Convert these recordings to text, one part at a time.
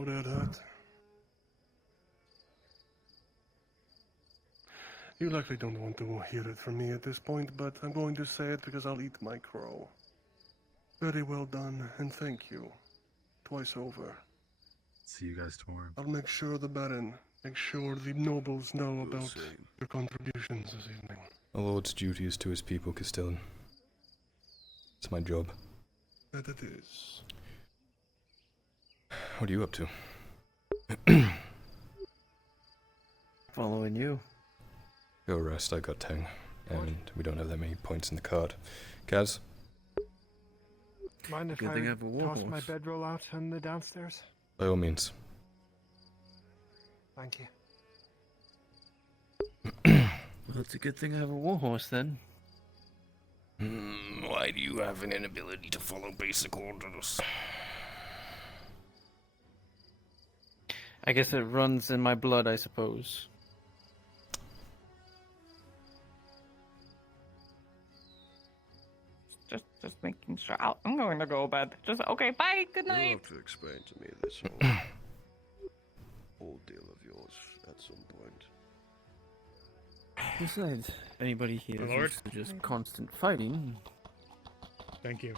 Oh, that hurt. You likely don't want to hear it from me at this point, but I'm going to say it because I'll eat my crow. Very well done, and thank you. Twice over. See you guys tomorrow. I'll make sure the Baron, make sure the nobles know about your contributions this evening. A lord's duty is to his people, Castellan. It's my job. That it is. What are you up to? Following you. Go rest, I got 10. And we don't have that many points in the card. Kaz? Mind if Good thing I have a war toss horse. my bedroll out in the downstairs? By all means. Thank you. Well, it's a good thing I have a warhorse then. Why do you have an inability to follow basic orders? I guess it runs in my blood, I suppose. Just making sure. I'm going to go to bed. Just okay. Bye. Good You'll night. have to explain to me this whole deal of yours at some point. Besides, anybody here My is lord? used to just constant fighting. Thank you.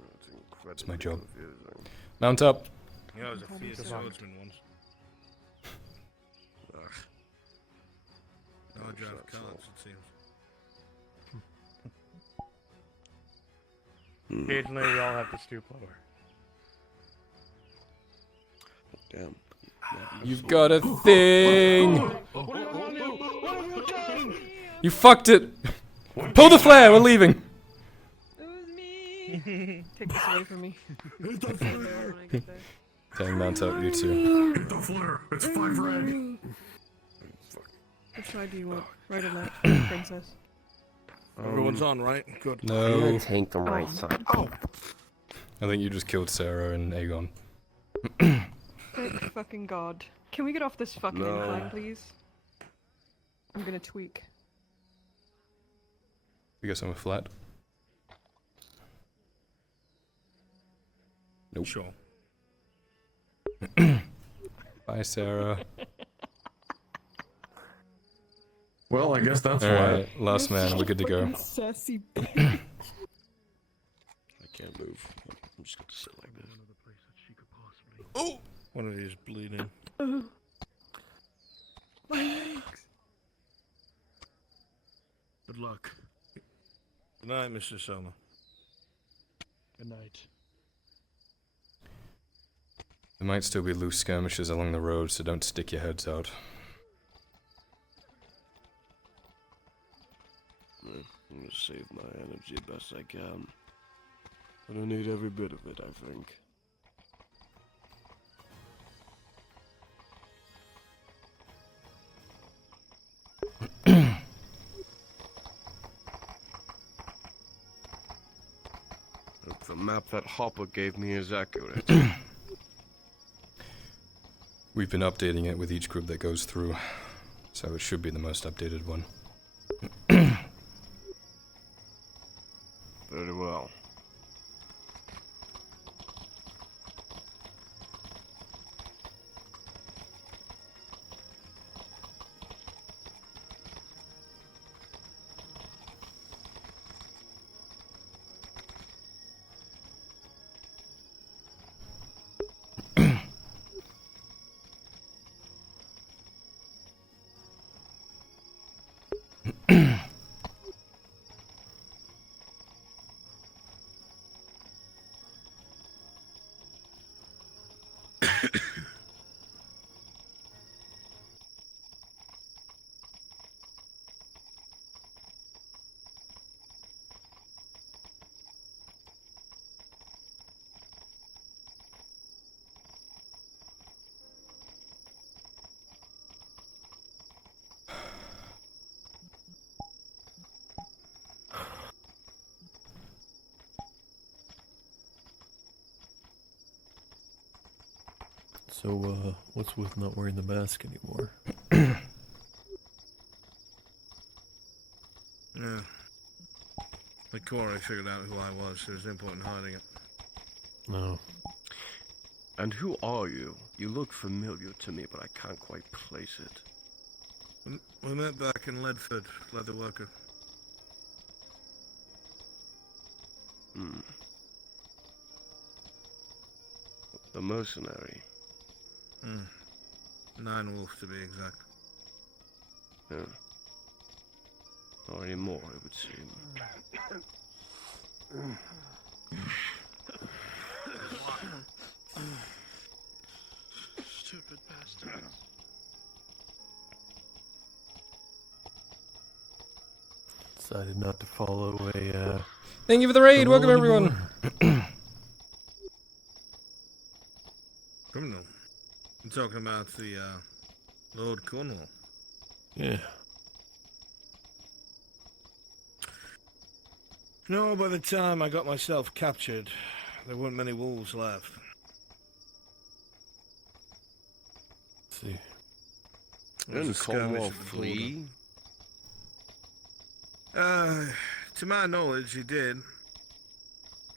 That's incredibly It's my job. confusing. Mount up! Yeah, I was a fierce swordsman once. Ugh. Now I That's drive not carts, so. it seems. Occasionally, we all have to stoop lower. Damn. You've got a thing! What have you done? You fucked it! Pull the flare, we're leaving! It was me. Take this away from me. Hit the flare! When I get there. Dang, mount up, you two. Hit the flare! It's 5 red! Which side do you want? Right or left, princess? Everyone's on, right? Good. I'm No. gonna take the right side. Oh! I think you just killed Sarah and Aegon. Thank fucking god. Can we get off this fucking No. incline, please? I'm gonna tweak. We got somewhere flat. Nope. Sure. Bye, Sarah. Well, I guess that's why. Alright, last man, we're good to go. Sassy. I can't move. I'm just going to sit like this. Oh! One of these bleeding. My legs. Good luck. Good night, Mr. Selma. Good night. There might still be loose skirmishes along the road, so don't stick your heads out. I'm going to save my energy best I can. But I need every bit of it, I think. Hope the map that Hopper gave me is accurate. We've been updating it with each group that goes through, so it should be the most updated one. Very well. So, what's with not wearing the mask anymore? Yeah. Like Corey figured out who I was, so there's no point in hiding it. No. And who are you? You look familiar to me, but I can't quite place it. We met back in Ledford, leatherworker. Hmm. The mercenary. 9 Wolf to be exact. Yeah. Not anymore, it would seem. Stupid bastards. Decided not to follow a. Thank you for the raid. criminal Welcome, everyone. anymore. Criminal. I'm talking about the, Lord Cornwall. Yeah. No, by the time I got myself captured, there weren't many wolves left. Let's see. There was a Didn't skirmish Cornwall at the border. flee? To my knowledge, he did.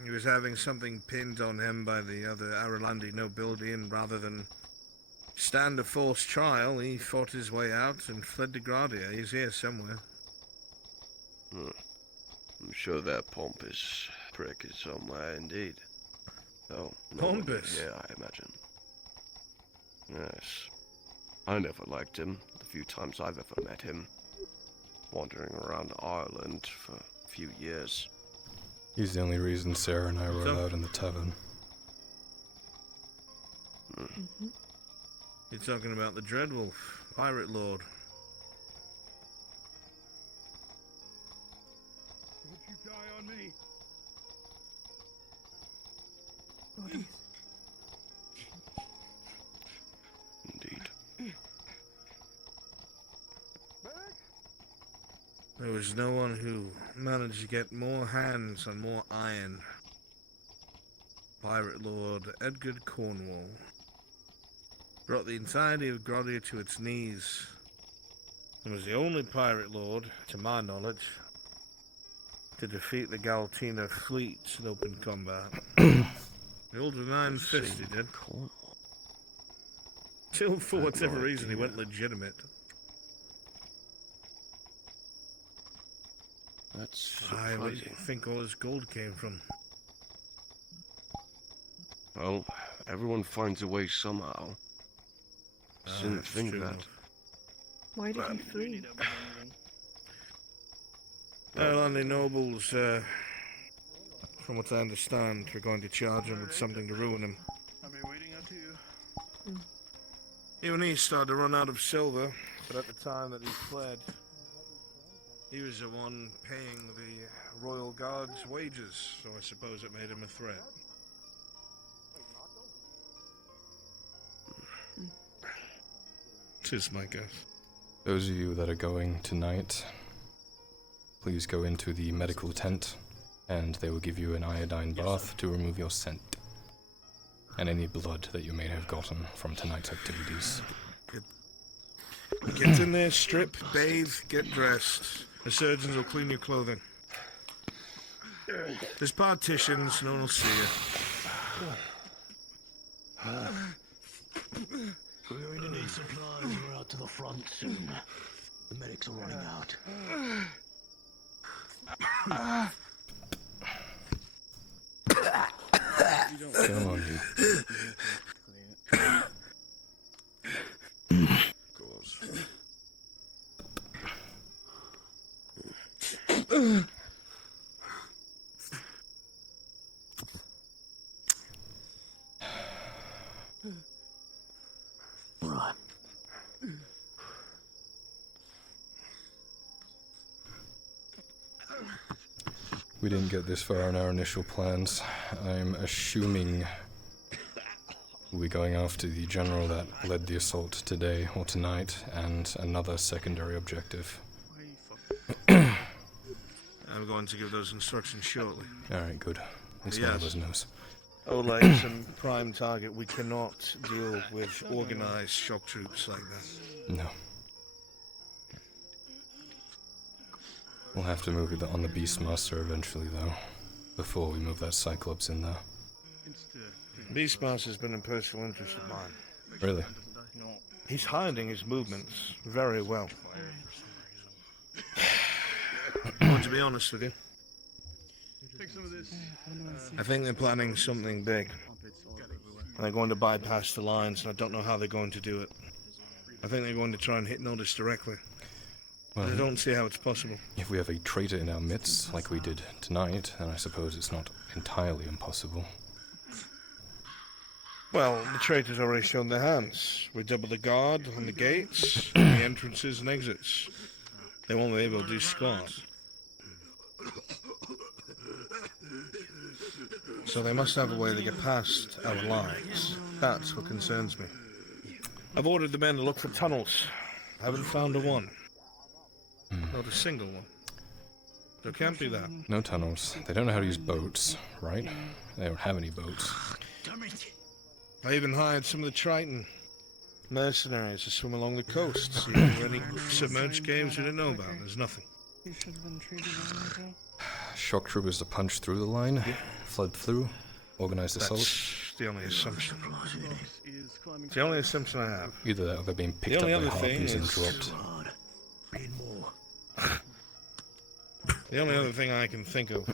He was having something pinned on him by the other Aralandi nobility, and rather than stand a false trial, he fought his way out and fled to Gradia. He's here somewhere. I'm sure that pompous prick is somewhere indeed. Oh, Pompous? Yeah, I imagine. Yes. I never liked him, the few times I've ever met him. Wandering around Ireland for a few years. He's the only reason Sarah and I were So- allowed in the tavern. You're talking about the Dreadwolf, Pirate Lord. Don't you die on me. Indeed. There was no one who managed to get more hands on more iron. Pirate Lord Edgar Cornwall brought the entirety of Gradia to its knees, and was the only pirate lord, to my knowledge, to defeat the Galtina fleet in open combat. The older 950 did. Cornwall. Till for I had whatever no reason he idea. went legitimate. That's I would surprising. think all his gold came from. Well, everyone finds a way somehow. Didn't That's think true that. enough. Why did he flee? Erlandi nobles, from what I understand, are going to charge him with something to ruin him. I'll be waiting up to you. Even he started to run out of silver, but at the time that he fled, he was the one paying the royal guard's wages, so I suppose it made him a threat. Tis my guess. Those of you that are going tonight, please go into the medical tent, and they will give you an iodine bath to remove your scent and any blood that you may have gotten from tonight's activities. Get in there, strip, bathe, get dressed. The surgeons will clean your clothing. There's partitions, no one will see you. We're going to need supplies. We're out to the front soon. The medics are running out. Come on, dude. Right. We didn't get this far in our initial plans. I'm assuming we'll be going after the general that led the assault today or tonight, and another secondary objective. I'm going to give those instructions shortly. Alright, good. At least one of Yes. us knows. Oleg's and prime target. We cannot deal with organized shock troops like that. No. We'll have to move it on the Beastmaster eventually, though, before we move that Cyclops in there. Insta Beastmaster has been a personal interest of mine. Really? He's hiding his movements very well. But to be honest with you, I think they're planning something big. And they're going to bypass the lines, and I don't know how they're going to do it. I think they're going to try and hit Nautis directly. Well, But I don't see how it's possible. if we have a traitor in our midst, like we did tonight, then I suppose it's not entirely impossible. Well, the traitors already shown their hands. We double the guard on the gates, the entrances and exits. They won't be able to do squat. So they must have a way to get past our lines. That's what concerns me. I've ordered the men to look for tunnels. I haven't found a one. Not a single one. There can't be that. No tunnels. They don't know how to use boats, right? They don't have any boats. I even hired some of the Triton mercenaries to swim along the coast. See if there were any submerged caves we didn't know about. There's nothing. You should have been treated wrong, Shock troopers to punch through the line, flood through, organized assault. That's the only assumption. It's the only assumption I have. Either that or they're being picked The up only by other thing harpies and is- dropped. The only other thing I can think of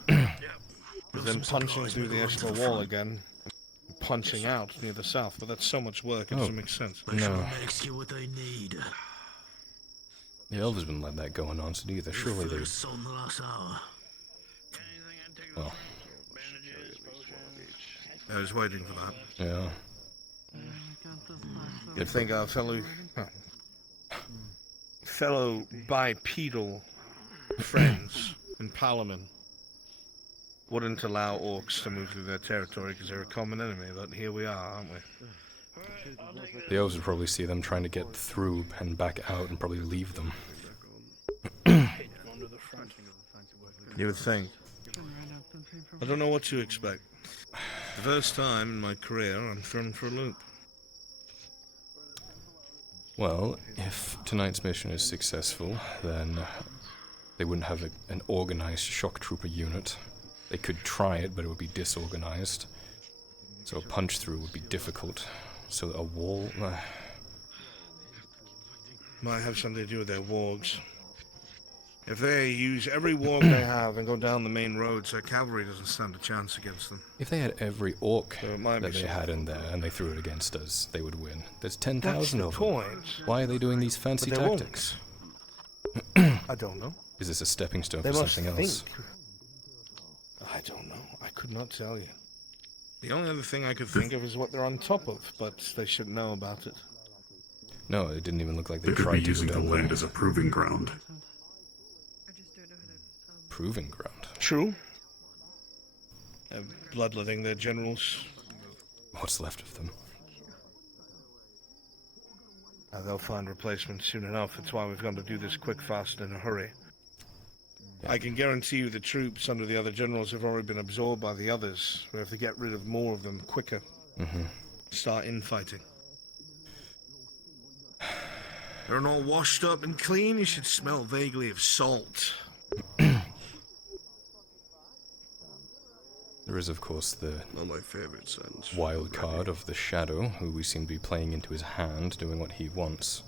is them punching through the Esper wall again, punching out near the south. But that's so much work, it doesn't make sense. No. Medics get what they need. The elves wouldn't let that go unanswered either. Surely they... Focus on the last hour. Well, I was waiting for that. yeah. You'd think our fellow bipedal friends in Palamon wouldn't allow orcs to move through their territory because they're a common enemy, but here we are, aren't we? The elves would probably see them trying to get through and back out and probably leave them. You would think. I don't know what to expect. The first time in my career, I'm thrown for a loop. Well, if tonight's mission is successful, then they wouldn't have an organized shock trooper unit. They could try it, but it would be disorganized. So a punch through would be difficult. So a wall... Might have something to do with their wargs. If they use every warg they have and go down the main roads, their cavalry doesn't stand a chance against them. If they had every orc So it might that be they something. had in there and they threw it against us, they would win. There's That's 10,000 the of them. point. Why are they doing these fancy But they won't. tactics? I don't know. Is this a stepping stone They for must something else? think. I don't know. I could not tell you. The only other thing I could think of is what they're on top of, but they should know about it. No, it didn't even look like they They could be tried to using go the down land there. as a proving ground. I just don't know how to. Proving ground. True. Bloodletting their generals. What's left of them? They'll find replacements soon enough. That's why we've got to do this quick, fast, in a hurry. Yeah. I can guarantee you the troops under the other generals have already been absorbed by the others. We have to get rid of more of them quicker. Mm-hmm. Start infighting. They're all washed up and clean. You should smell vaguely of salt. There is, of course, the Not my favorite sense. wild card of the Shadow, who we seem to be playing into his hand, doing what he wants.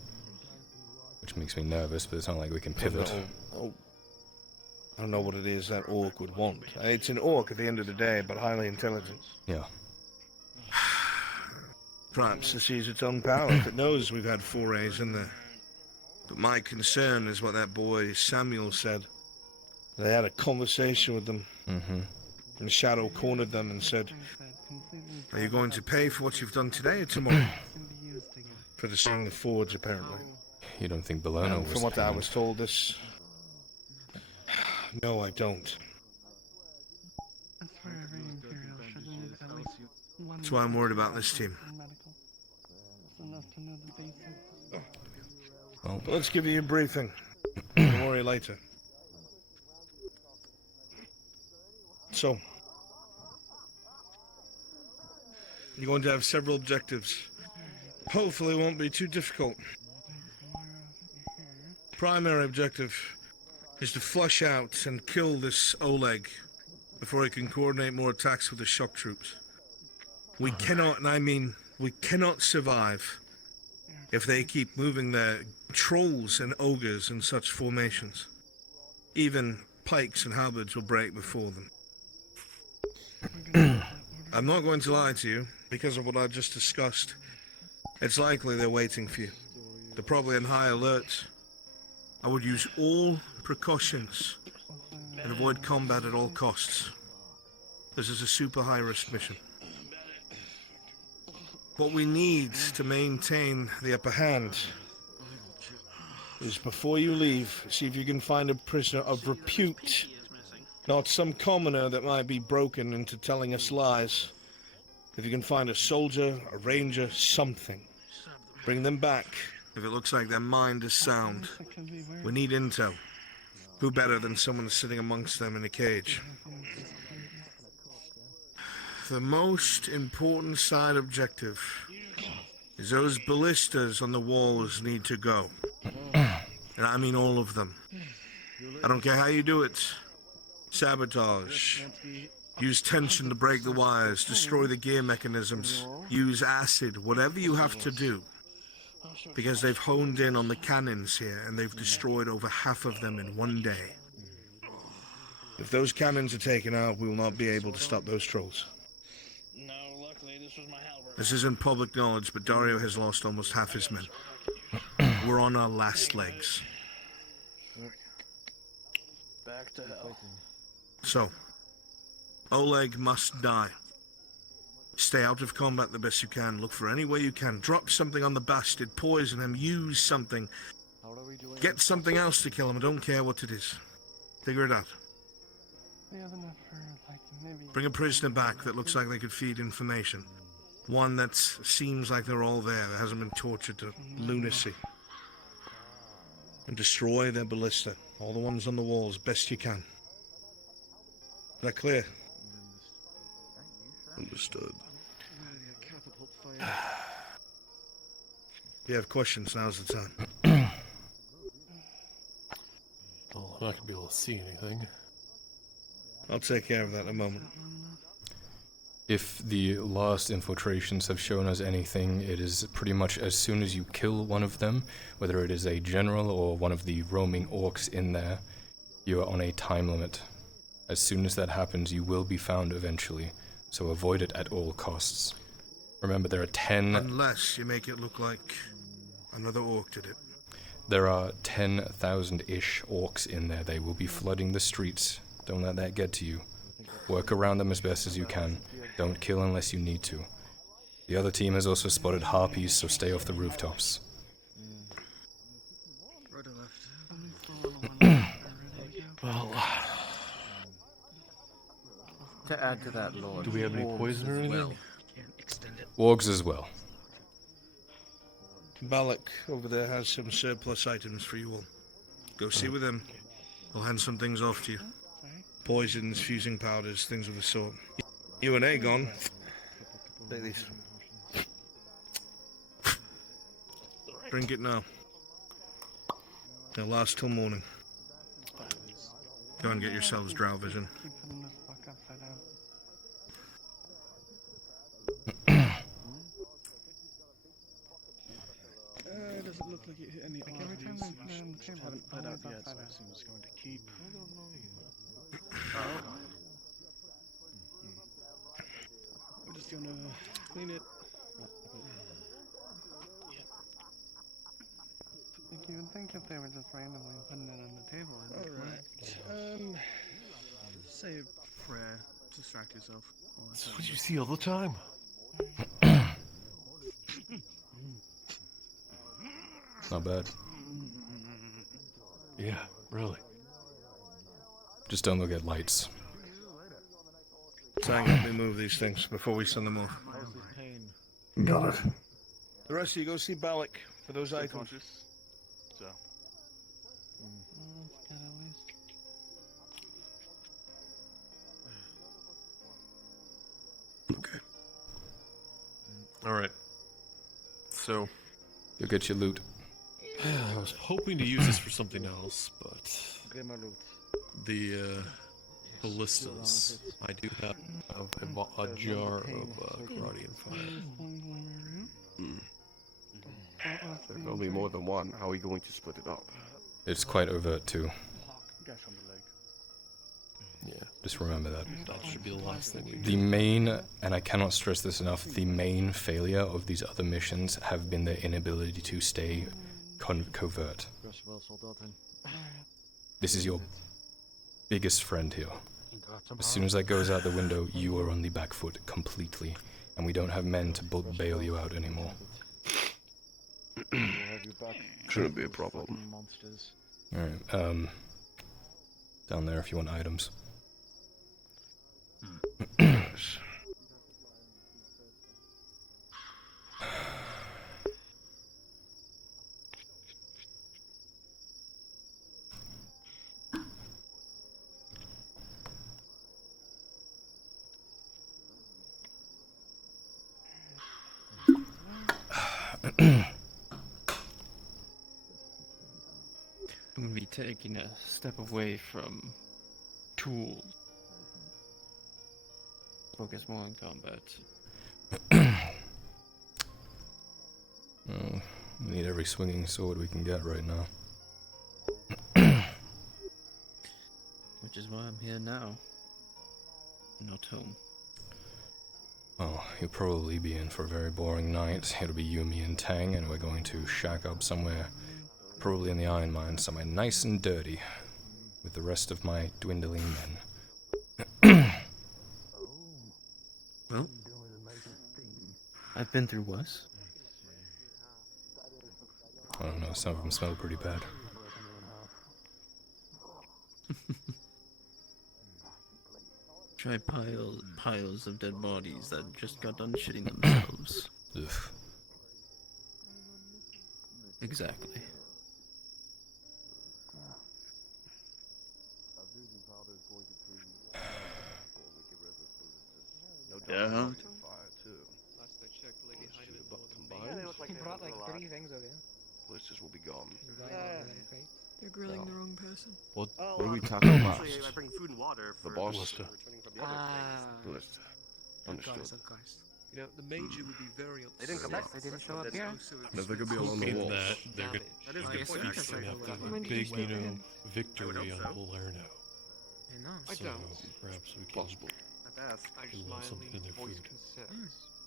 Which makes me nervous, but it's not like we can pivot. I don't know what it is that orc would want. It's an orc at the end of the day, but highly intelligent. Yeah. Perhaps it sees its own power if it knows we've had forays in there. But my concern is what that boy Samuel said. They had a conversation with them, Mm-hmm. and Shadow cornered them and said, "Are you going to pay for what you've done today or tomorrow?" For destroying the forge, apparently. You don't think Bologna was From what I payment? was told, this... No, I don't. That's where every Imperial should need at least one. That's why I'm worried about this team. medical. It's enough to know the basics. Well, But let's give you a briefing. Don't worry later. So, you're going to have several objectives. Hopefully it won't be too difficult. Primary objective is to flush out and kill this Oleg before he can coordinate more attacks with the shock troops. We cannot, and I mean, we cannot survive if they keep moving their trolls and ogres in such formations. Even pikes and halberds will break before them. I'm not going to lie to you, because of what I just discussed. It's likely they're waiting for you. They're probably on high alert. I would use all precautions and avoid combat at all costs. This is a super high risk mission. What we need to maintain the upper hand is, before you leave, see if you can find a prisoner of repute. Not some commoner that might be broken into telling us lies. If you can find a soldier, a ranger, something. Bring them back if it looks like their mind is sound. We need intel. Who better than someone sitting amongst them in a cage? The most important side objective is those ballistas on the walls need to go. And I mean all of them. I don't care how you do it. Sabotage. Use tension to break the wires. Destroy the gear mechanisms. Use acid. Whatever you have to do. Because they've honed in on the cannons here and they've destroyed over half of them in one day. If those cannons are taken out, we will not be able to stop those trolls. This isn't public knowledge, but Dario has lost almost half his men. We're on our last legs. Back to hell. So, Oleg must die. Stay out of combat the best you can. Look for any way you can. Drop something on the bastard. Poison him. Use something. Get something else to kill him. I don't care what it is. Figure it out. Bring a prisoner back that looks like they could feed information. One that seems like they're all there, that hasn't been tortured to lunacy. And destroy their ballista. All the ones on the walls, best you can. Is that clear? Understood. If you have questions, now's the time. Well, I'm not gonna be able to see anything. I'll take care of that in a moment. If the last infiltrations have shown us anything, it is pretty much as soon as you kill one of them, whether it is a general or one of the roaming orcs in there, you are on a time limit. As soon as that happens, you will be found eventually, so avoid it at all costs. Remember, there are 10... Unless you make it look like another orc did it. There are 10,000-ish orcs in there. They will be flooding the streets. Don't let that get to you. Work around them as best as you can. Don't kill unless you need to. The other team has also spotted harpies, so stay off the rooftops. Well, To add to that, Lord. do we have any wolves poison or as anything? well. Wargs as well. Balak over there has some surplus items for you all. Go see with him. He'll hand some things off to you. Poisons, fusing powders, things of the sort. You and Aegon. Take these. Drink it now. They'll last till morning. Go and get yourselves drow vision. Doesn't look like it hit any arteries. Just haven't bled out yet, so I assume it's going to keep. We're just gonna clean it. You would think if they were just randomly putting it on the table. Alright. Say a prayer. Distract yourself. This is what you see all the time. Not bad. Yeah, really. Just don't look at lights. Try and help me move these things before we send them off. Got it. The rest of you go see Balak for those items. So. Okay. Alright. So, You'll get your loot. I was hoping to use this for something else, but the ballistas. I do have a jar of Gradian fire. There will be more than one. How are we going to split it up? It's quite overt too. Gash on the leg. Yeah, Just remember that. that should be the last thing we do. The main, and I cannot stress this enough, the main failure of these other missions have been their inability to stay covert. This is your biggest friend here. As soon as that goes out the window, you are on the back foot completely, and we don't have men to bail you out anymore. Shouldn't be a problem. Alright, down there if you want items. Yes. I'm gonna be taking a step away from tools. Focus more on combat. Oh, we need every swinging sword we can get right now. Which is why I'm here now. Not home. Oh, you'll probably be in for a very boring night. It'll be you, me, and Tang, and we're going to shack up somewhere, probably in the Iron Mine, somewhere nice and dirty, with the rest of my dwindling men. Well, I've been through worse. I don't know, some of them smell pretty bad. Try piles of dead bodies that just got done shitting themselves. Ugh. Exactly. Yeah. He brought like 3 things with him. Blisters will be gone. You're grilling the wrong person. What are we talking about? I bring food and water The for boss? returning from the other place. Blister. Understood. Of course. You know, the major would be very upset. They didn't come back. They didn't show up here. Never gonna be along the Mean walls. that they're That is a good point. fixing up When the did you big, speak to him? victory on so. Palermo. I know. So perhaps we can Possible. I do a little something in their food.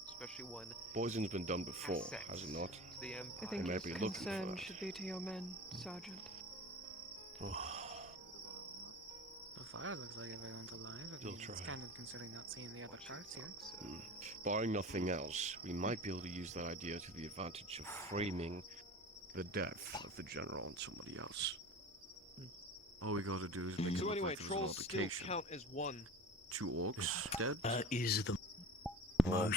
especially one Poison's been done before, has it not? to the I Empire. think They may his be looking for concern that. should be to your men, Sergeant. The fire looks like everyone's alive. I Still mean, it's trying. kind of considering not seeing the other parts here. Barring nothing else, we might be able to use that idea to the advantage of framing the death of the general on somebody else. All we gotta do is make it look like there was an altercation. count as one. 2 orcs dead, Is the or 1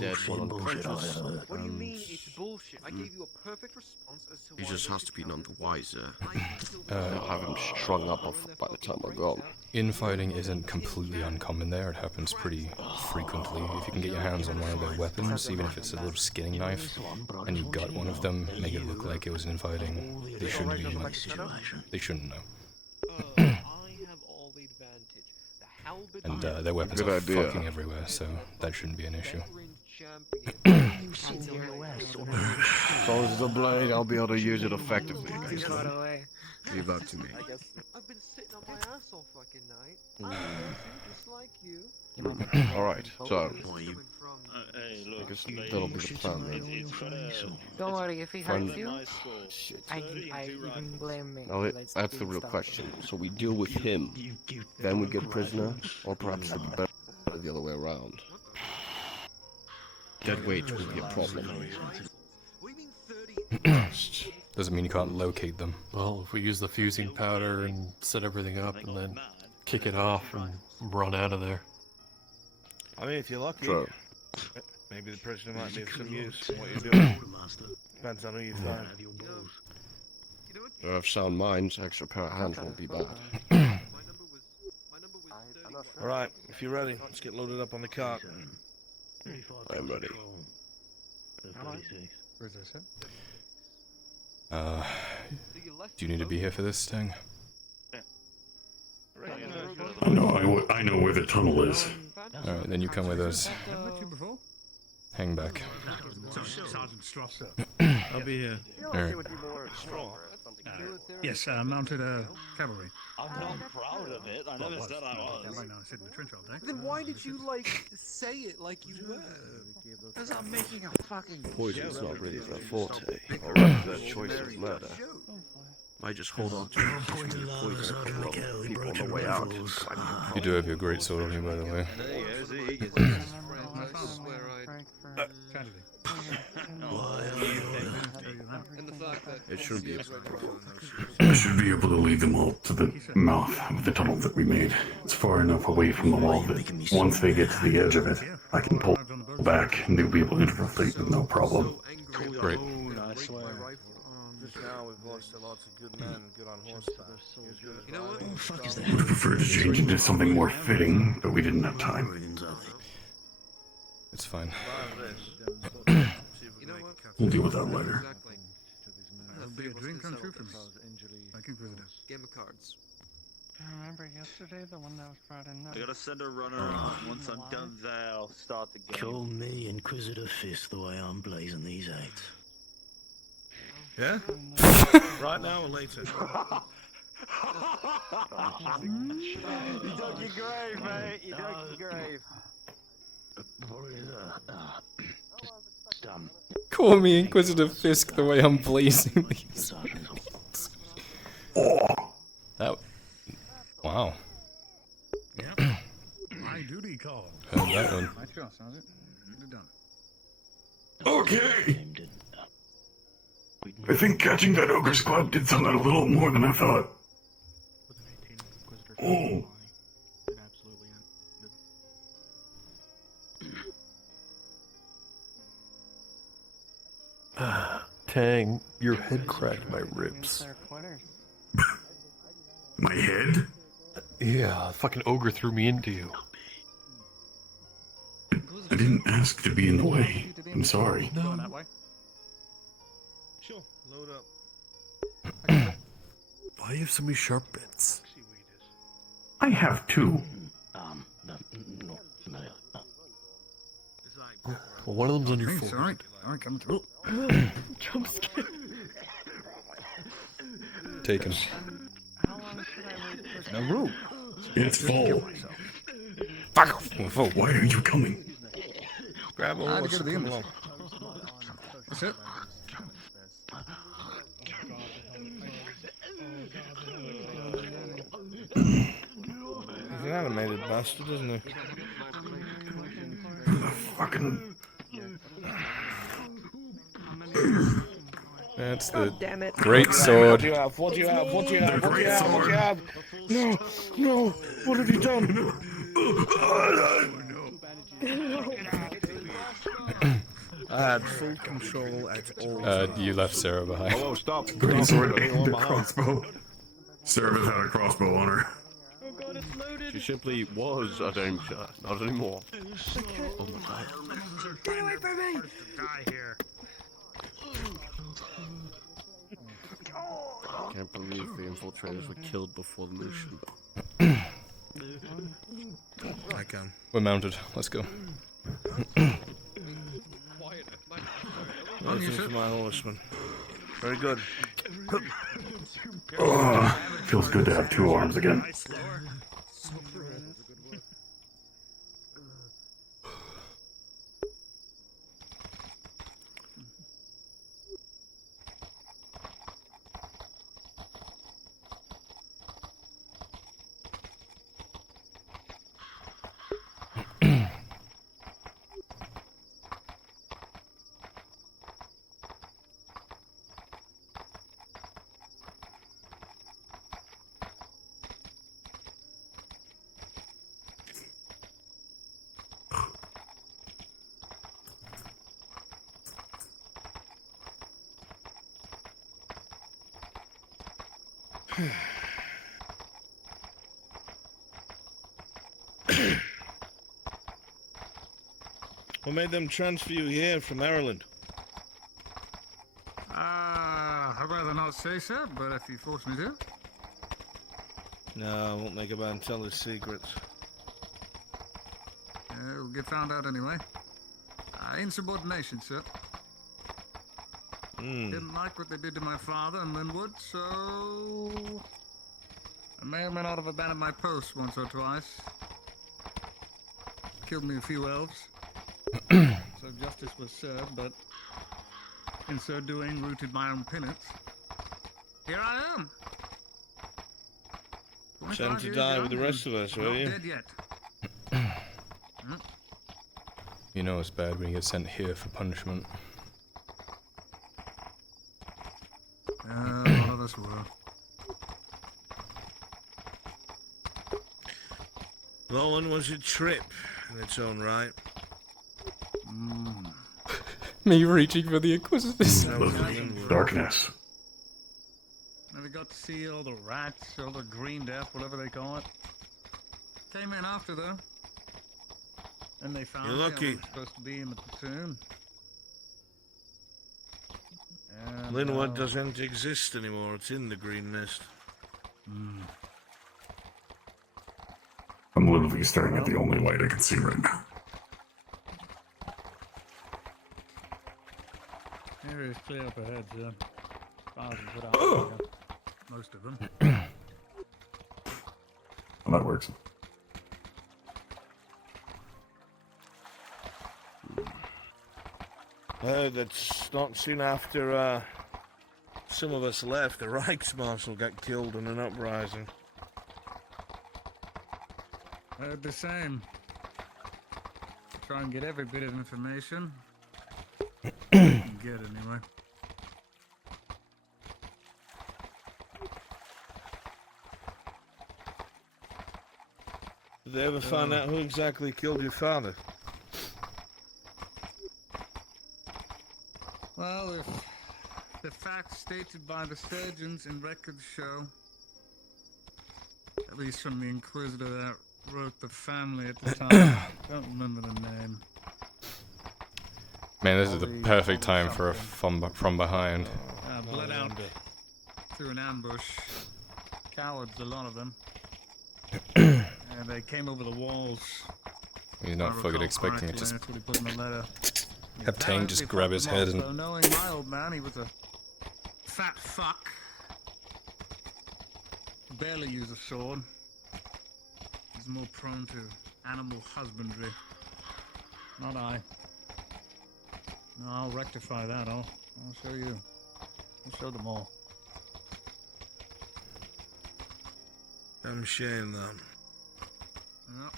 dead, 1 unconscious. What do you and mean it's bullshit? I gave you a perfect response as to he why just they has should to be count none the as one. wiser. Uh, They'll have him strung up by the time we're gone. Infighting isn't completely uncommon there. It happens pretty frequently. If you can get your hands on one of their weapons, even if it's a little skinning knife, and you gut one of them, make it look like it was infighting. They shouldn't be. They shouldn't know. I have all the advantage. The halberd And their weapons Good are idea. fucking everywhere, so that shouldn't be an issue. veteran champion. As long as it's a blade, I'll be able to use it effectively. Too far away. Leave that to me. I've been sitting on my ass all fucking night. I'm just like you. Alright, so Coming from I guess that'll be the plan then. Don't worry, if he Fun. hurts you, you can blame me. Now, that's the real question. So we deal with him, then we get a prisoner, or perhaps it'd be better the other way around. Dead weight will be a problem. What do you mean 30? Doesn't mean you can't locate them. Well, if we use the fusing powder and set everything up and then kick it off and run out of there. I mean, if you're lucky, True. maybe the prisoner might be of some use in what you're doing. Depends on who you find. If I have sound minds, extra pair of hands won't be bad. My number was 30. Alright, if you're ready, let's get loaded up on the cart. I'm ready. Where's this at? Do you need to be here for this, Tang? I know where the tunnel is. Alright, then you come with us. Hang back. Sergeant Strasser. I'll be here. Alright. Yes, mounted cavalry. I'm not proud of it. I never said I was. Right now, I sit in the trench all day. Then why did you, like, say it like you were? Because I'm making a fucking Poison's joke. not really their forte, or rather their choice of murder. I just hold on to it. Poison a couple of people on the way out. You do have your great sword on you, by the way. It shouldn't be a problem. I should be able to lead them all to the mouth of the tunnel that we made. It's far enough away from the wall that once they get to the edge of it, I can pull back and they'll be able to infiltrate with no problem. Great. Just now we've lost a lot of good men, good on horseback. You know what? What the fuck is that? Would have preferred to change into something more fitting, but we didn't have time. It's fine. We'll deal with that later. That'll be a dream come true for me. Thank you, Inquisitor. Game of cards. I remember yesterday the one that was brought in. I gotta send a runner on. Once I'm done there, I'll start the game. Call me Inquisitor Fist the way I'm blazing these eights. Yeah? Right now or later? You dug your grave, mate. You dug your grave. Call me Inquisitor Fisk the way I'm blazing these. That. Wow. Yeah. My duty call. Heard that one. My trust, Sergeant. You're done. Okay! I think catching that ogre's club did something a little more than I thought. Oh. Tang, your head cracked my ribs. My head? Yeah, a fucking ogre threw me into you. I didn't ask to be in the way. I'm sorry. Going that way. Sure, load up. Why do you have so many sharp bits? I have two. Well, one of them's on your It's forehead. alright, coming through. Jump scare. Taken. How long should I wait for No room. It's full. Fuck off! Why are you coming? Grab all To what's go to the come image. along. That's it. He's an animated bastard, isn't he? Fucking. That's the Damn it. great What sword. do you have? What do you have? What do you have? What do you have? What do you have? No, no. What have you done? I had full control at all. You left Sarah behind. Oh, stop. Great sword Stop. and the crossbow. Service had a crossbow on her. Oh god, it's loaded. She simply was a danger, not anymore. Get away from me! Die here. I can't believe the infiltrators were killed before the mission. I can. We're mounted. Let's go. This is my horseman. Very good. Oh, feels good to have two arms again. What made them transfer you here from Ireland? I'd rather not say so, but if you force me to. No, I won't make a man tell his secrets. We'll get found out anyway. Insubordination, sir. Didn't like what they did to my father in Linwood, so I may or may not have abandoned my post once or twice. Killed me a few elves. So justice was served, but in so doing, rooted my own penance. Here I am. Time to die with the rest of us, were you? Not dead yet. You know it's bad when you get sent here for punishment. A lot of us were. That one was a trip in its own right. Me reaching for the Inquisitors. Darkness. Never got to see all the rats, all the green death, whatever they call it. Came in after, though. And they found You're me. lucky. I was supposed to be in the platoon. And, Linwood doesn't exist anymore. It's in the green mist. I'm literally staring at the only light I can see right now. Area is clear up ahead, sir. Files are put out there. Most of them. Well, that works. That's not soon after some of us left. The Reichsmarshal got killed in an uprising. Heard the same. Try and get every bit of information. Get anyway. Did they ever find out who exactly killed your father? Well, if the facts stated by the surgeons and records show, at least from the Inquisitor that wrote the family at the time, don't remember the name. Man, this is the perfect time for a from behind. Bled out through an ambush. Cowards, a lot of them. And they came over the walls. He's not fucking expecting it. Just that's what he put in the letter. have Tang just grab his head and... So knowing my old man, he was a fat fuck. Barely use a sword. He's more prone to animal husbandry. Not I. No, I'll rectify that. I'll show you. I'll show them all. I'm shame though. Yep.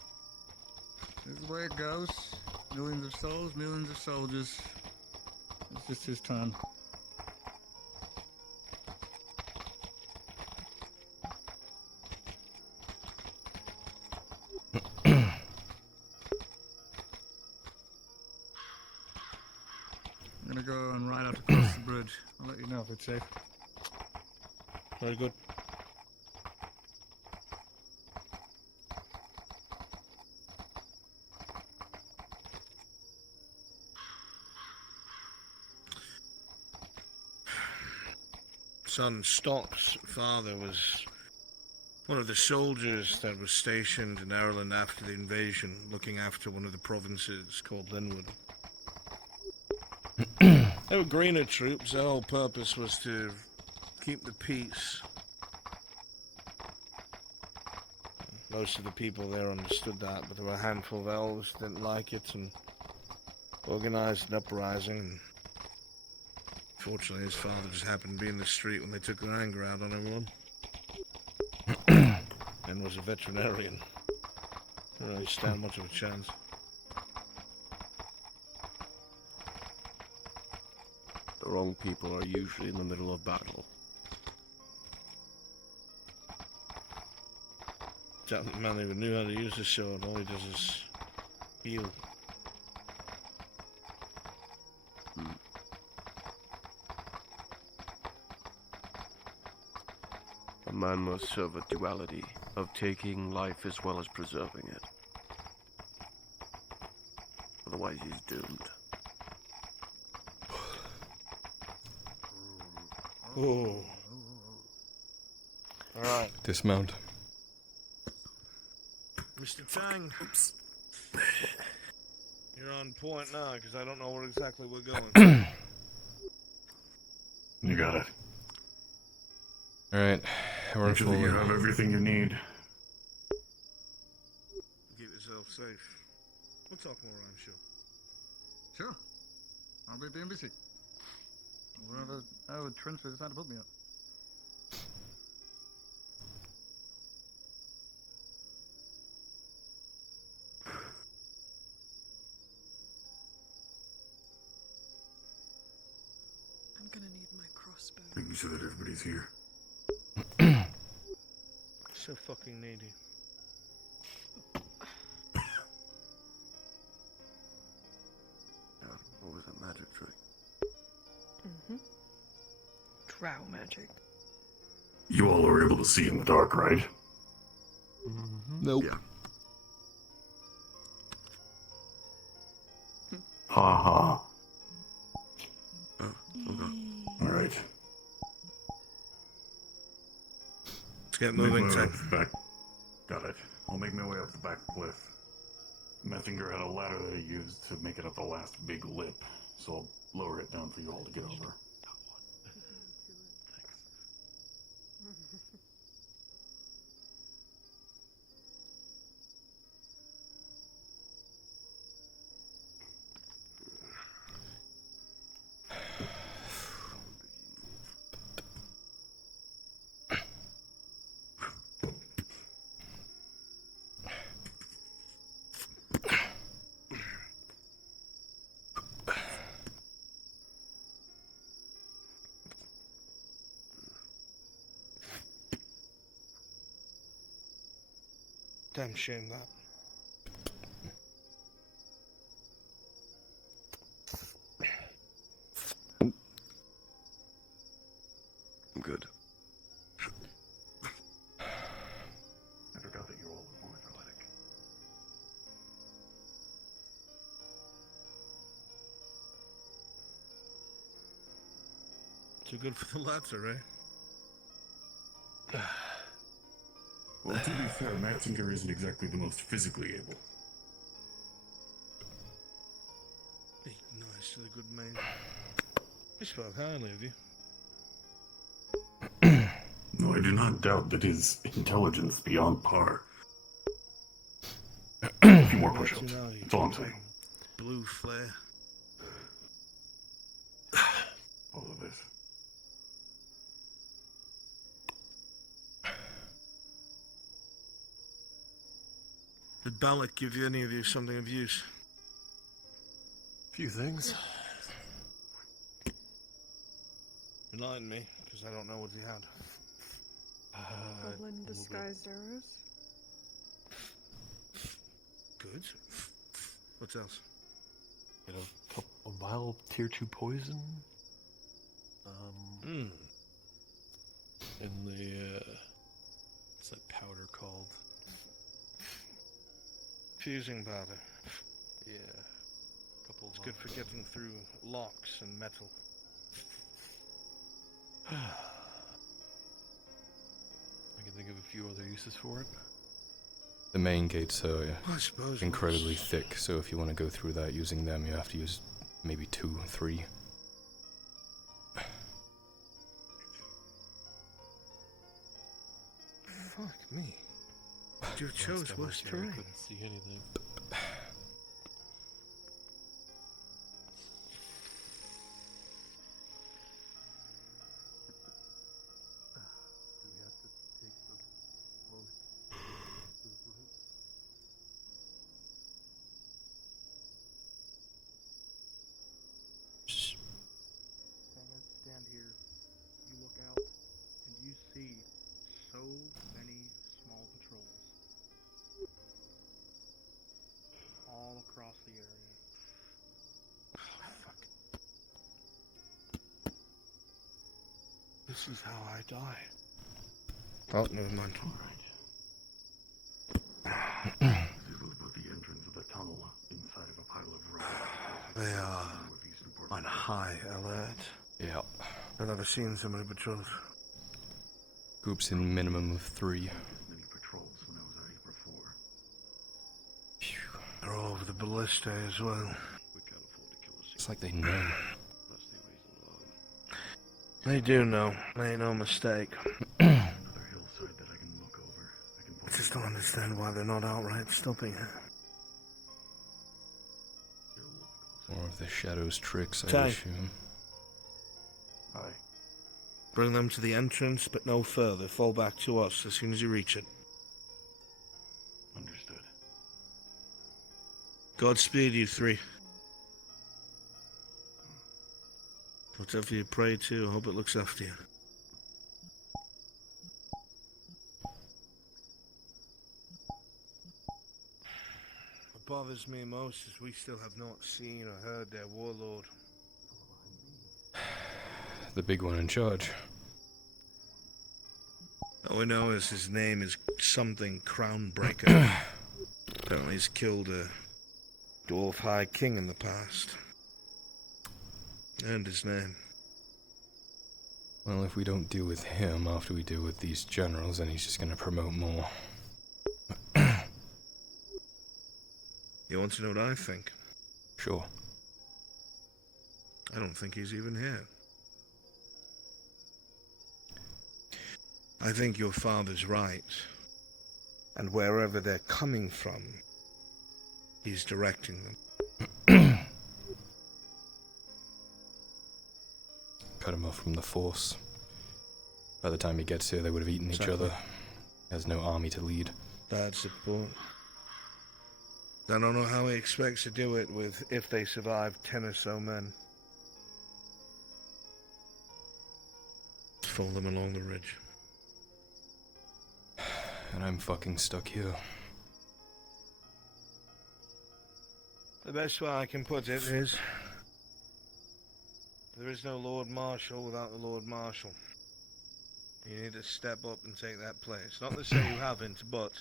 This is the way it goes. Millions of souls, millions of soldiers. It's just his turn. I'm gonna go and ride out across the bridge. I'll let you know if it's safe. Very good. Son Stock's father was one of the soldiers that was stationed in Ireland after the invasion, looking after one of the provinces called Linwood. They were greener troops. Their whole purpose was to keep the peace. Most of the people there understood that, but there were a handful of elves that didn't like it and organized an uprising. Fortunately, his father just happened to be in the street when they took their anger out on everyone. And was a veterinarian. Didn't really stand much of a chance. The wrong people are usually in the middle of battle. That man even knew how to use the sword. All he does is heal. A man must serve a duality of taking life as well as preserving it. Otherwise he's doomed. Oh. Alright. Dismount. Mr. Tang. Oops. You're on point now, because I don't know where exactly we're going. You got it. Alright, we're Make sure that you forward. have everything you need. Keep yourself safe. We'll talk more, I'm sure. Sure. I'll be at the embassy. Wherever our transfer decide to put me up. I'm gonna need my crossbow. Making sure that everybody's here. So fucking needy. What was that magic trick? Drow magic. You all are able to see in the dark, right? Nope. Yeah. Ha ha. Alright. Let's get moving, Make my way Tech. up the back. Got it. I'll make my way up the back cliff. Methinger had a ladder that he used to make it up the last big lip, so I'll lower it down for you all to get over. Damn shame that. I'm good. I forgot that you all were more athletic. Too good for the latter, eh? Well, to be fair, Metzinger isn't exactly the most physically able. Hey, nice, you're a good man. We spoke highly of you. No, I do not doubt that his intelligence beyond par. A few more push-ups. That's all I'm saying. Blue flare. All of this. Did Balak give you any of you something of use? Few things. Enlighten me, because I don't know what he had. Goblin disguised arrows. Good. What else? Get a vial tier 2 poison. And the what's that powder called? Fusing powder. Yeah. Couple. It's good for getting through locks and metal. I can think of a few other uses for it. The main gates are I suppose incredibly thick, so if you want to go through that using them, you have to use maybe 2 or 3. Fuck me. You chose worse I terrain. couldn't see anything. Stand here, you look out, and you see so many small patrols all across the area. Oh, fuck. This is how I die. Oh, never mind. This was about the entrance of the tunnel inside of a pile of rocks. They are on high alert. Yeah. I've never seen so many patrols. Groups in minimum of 3. Many patrols when I was out here before. They're all over the ballista as well. It's like they know. They do know. Ain't no mistake. I just don't understand why they're not outright stopping her. More of the Shadow's tricks, I Ty. assume. Aye. Bring them to the entrance, but no further. Fall back to us as soon as you reach it. Understood. Godspeed, you three. Whatever you pray to, I hope it looks after you. What bothers me most is we still have not seen or heard their warlord. The big one in charge. All we know is his name is something Crownbreaker. Apparently he's killed a dwarf high king in the past. And his name. Well, if we don't deal with him after we deal with these generals, then he's just gonna promote more. You want to know what I think? Sure. I don't think he's even here. I think your father's right. And wherever they're coming from, he's directing them. Cut him off from the force. By the time he gets here, they would have eaten each other. Has no army to lead. Bad support. I don't know how he expects to do it with, if they survive, 10 or so men. Follow them along the ridge. And I'm fucking stuck here. The best way I can put it is, there is no Lord Marshal without the Lord Marshal. You need to step up and take that place. Not to say you haven't, but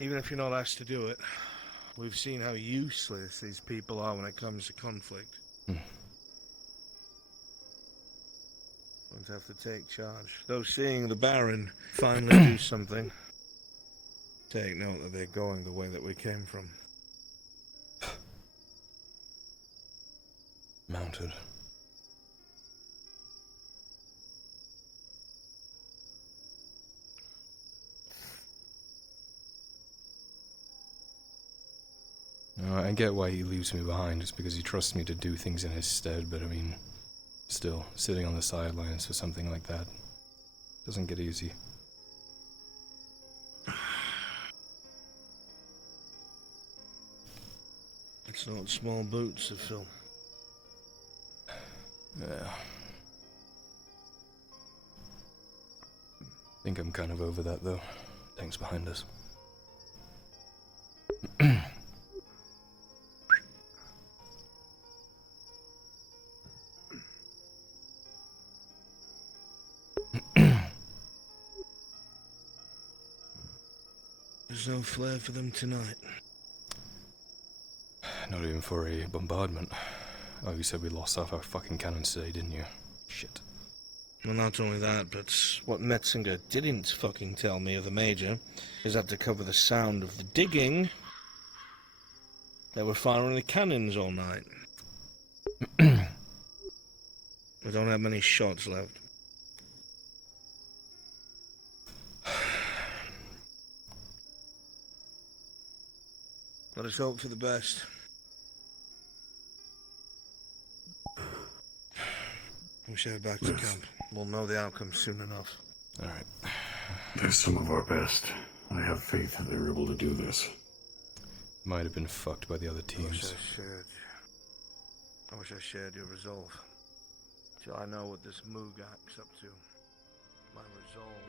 even if you're not asked to do it, we've seen how useless these people are when it comes to conflict. Ones have to take charge. Though seeing the Baron finally do something, take note that they're going the way that we came from. Mounted. No, I get why he leaves me behind, just because he trusts me to do things in his stead, but I mean, still, sitting on the sidelines for something like that doesn't get easy. It's not small boots to fill. Yeah. Think I'm kind of over that, though. Tanks behind us. There's no flair for them tonight. Not even for a bombardment. Oh, you said we lost half our fucking cannons today, didn't you? Shit. Well, not only that, but what Metzinger didn't fucking tell me of the Major is that to cover the sound of the digging, they were firing the cannons all night. We don't have many shots left. Let us hope for the best. We should head back to camp. We'll know the outcome soon enough. Alright. They're some of our best. I have faith that they're able to do this. Might have been fucked by the other teams. I wish I shared your resolve. Till I know what this Moogak's up to. My resolve.